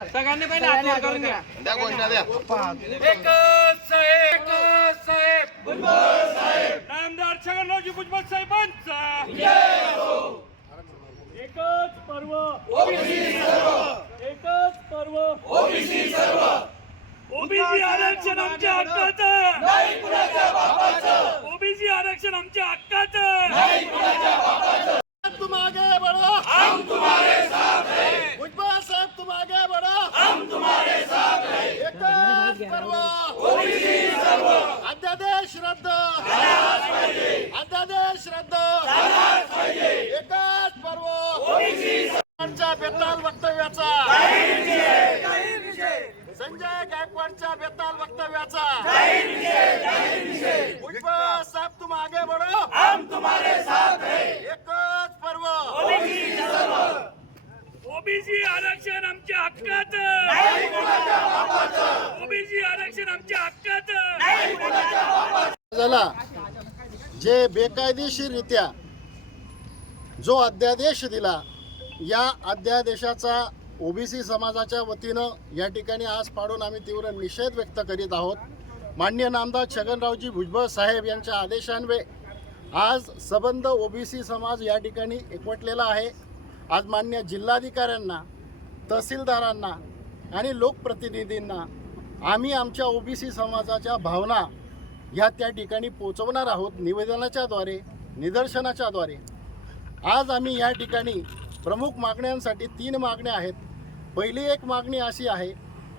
सगळ्यांनी पहिले हात करून घ्या. द्या घोषणा द्या. एकच साहेब एकच साहेब. नामदार छगनरावजी भुजबळ साहेबांचा. एकच पर्व. एकच पर्व. ओबीसी आरक्षण आमच्या हक्काचं ओबीसी आरक्षण आमच्या हक्काचं तुम आगे बढ़ो हम तुम्हारे साथ हैं भुजबल साहब तुम आगे बढ़ो हम तुम्हारे साथ हैं एकच पर्व अध्यादेश रद्द! अध्यादेश रद्द! एकाच पर्व! गायकवाडच्या बेताल वक्तव्याचा! संजय गायकवाडच्या बेताल वक्तव्याचा! भुजबल साहेब तुम आगे बढ़ो! हम तुम्हारे साथ हैं एकच पर्व ओबीसी आरक्षण आमच्या हक्काचं ओबीसी आरक्षण आमच्या हक्काचं जे बेकायदेशीररित्या जो अध्यादेश दिला या अध्यादेशाचा ओबीसी समाजाच्या वतीनं या ठिकाणी आज पाडून आम्ही तीव्र निषेध व्यक्त करीत आहोत. मान्य नामदार छगनरावजी भुजबळ साहेब यांच्या आदेशान्वये आज सबंध ओबीसी समाज या ठिकाणी एकवटलेला आहे. आज मान्य जिल्हाधिकाऱ्यांना तहसीलदारांना आणि लोकप्रतिनिधींना आम्ही आमच्या ओबीसी समाजाच्या भावना या त्या ठिकाणी पोचवणार आहोत निवेदनाच्याद्वारे निदर्शनाच्याद्वारे आज आम्ही या ठिकाणी प्रमुख मागण्यांसाठी तीन मागण्या आहेत. पहिली एक मागणी अशी आहे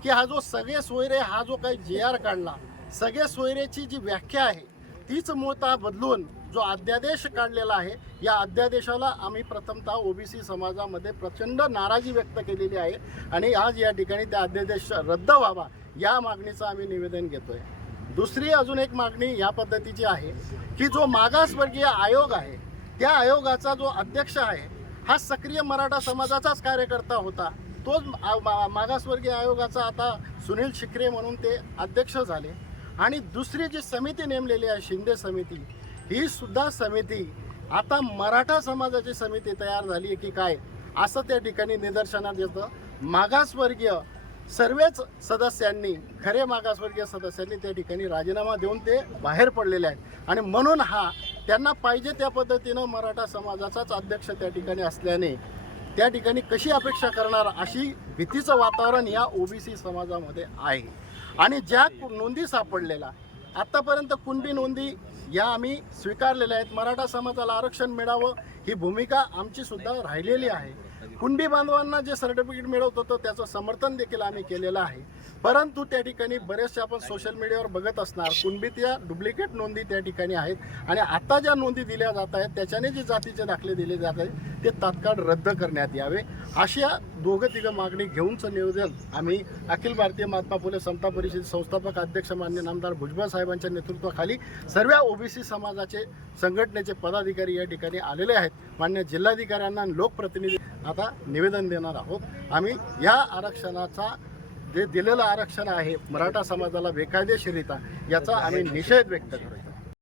की हा जो सगळे सोयरे हा जो काही जे आर काढला सगळे सोयरेची जी व्याख्या आहे तीच मूळतः बदलून जो अध्यादेश काढलेला आहे या अध्यादेशाला आम्ही प्रथमतः ओबीसी समाजामध्ये प्रचंड नाराजी व्यक्त केलेली आहे आणि आज या ठिकाणी त्या अध्यादेश रद्द व्हावा या मागणीचं आम्ही निवेदन घेतोय. दुसरी अजून एक मागणी या पद्धतीची आहे की जो मागासवर्गीय आयोग आहे त्या आयोगाचा जो अध्यक्ष आहे हा सक्रिय मराठा समाजाचाच कार्यकर्ता होता. तोच मा- मागासवर्गीय आयोगाचा आता सुनील शिखरे म्हणून ते अध्यक्ष झाले. आणि दुसरी जी समिती नेमलेली आहे शिंदे समिती ही सुद्धा समिती आता मराठा समाजाची समिती तयार झाली आहे की काय असं त्या ठिकाणी निदर्शनात येतं. मागासवर्गीय सर्वच सदस्यांनी खरे मागासवर्गीय सदस्यांनी त्या ठिकाणी राजीनामा देऊन ते बाहेर पडलेले आहेत. आणि म्हणून हा त्यांना पाहिजे त्या पद्धतीनं मराठा समाजाचाच अध्यक्ष त्या ठिकाणी असल्याने त्या ठिकाणी कशी अपेक्षा करणार अशी भीतीचं वातावरण या ओबीसी समाजामध्ये आहे. आणि ज्या कु- नोंदी सापडलेल्या आत्तापर्यंत कुणबी नोंदी या आम्ही स्वीकारलेल्या आहेत. मराठा समाजाला आरक्षण मिळावं ही भूमिका आमची सुद्धा राहिलेली आहे. कुणबी बांधवांना जे सर्टिफिकेट मिळवत होतं त्याचं समर्थन देखील आम्ही केलेलं आहे. परंतु त्या ठिकाणी बरेचसे आपण सोशल मीडियावर बघत असणार. कुणबीच्या डुप्लिकेट नोंदी त्या ठिकाणी आहेत. आणि आता ज्या नोंदी दिल्या जात आहेत त्याच्याने जे जातीचे दाखले दिले जात आहेत ते तात्काळ रद्द करण्यात यावे. अशा दोघं तिघं मागणी घेऊनचं नियोजन आम्ही अखिल भारतीय महात्मा फुले समता परिषद संस्थापक अध्यक्ष मान्य नामदार भुजबळ साहेबांच्या नेतृत्वाखाली सर्व ओबीसी समाजाचे संघटनेचे पदाधिकारी या ठिकाणी आलेले आहेत. मान्य जिल्हाधिकाऱ्यांना लोकप्रतिनिधी आता निवेदन देणार आहोत. आम्ही या आरक्षणाचा जे दिलेलं आरक्षण आहे मराठा समाजाला बेकायदेशीरित्या याचा आम्ही निषेध व्यक्त करतो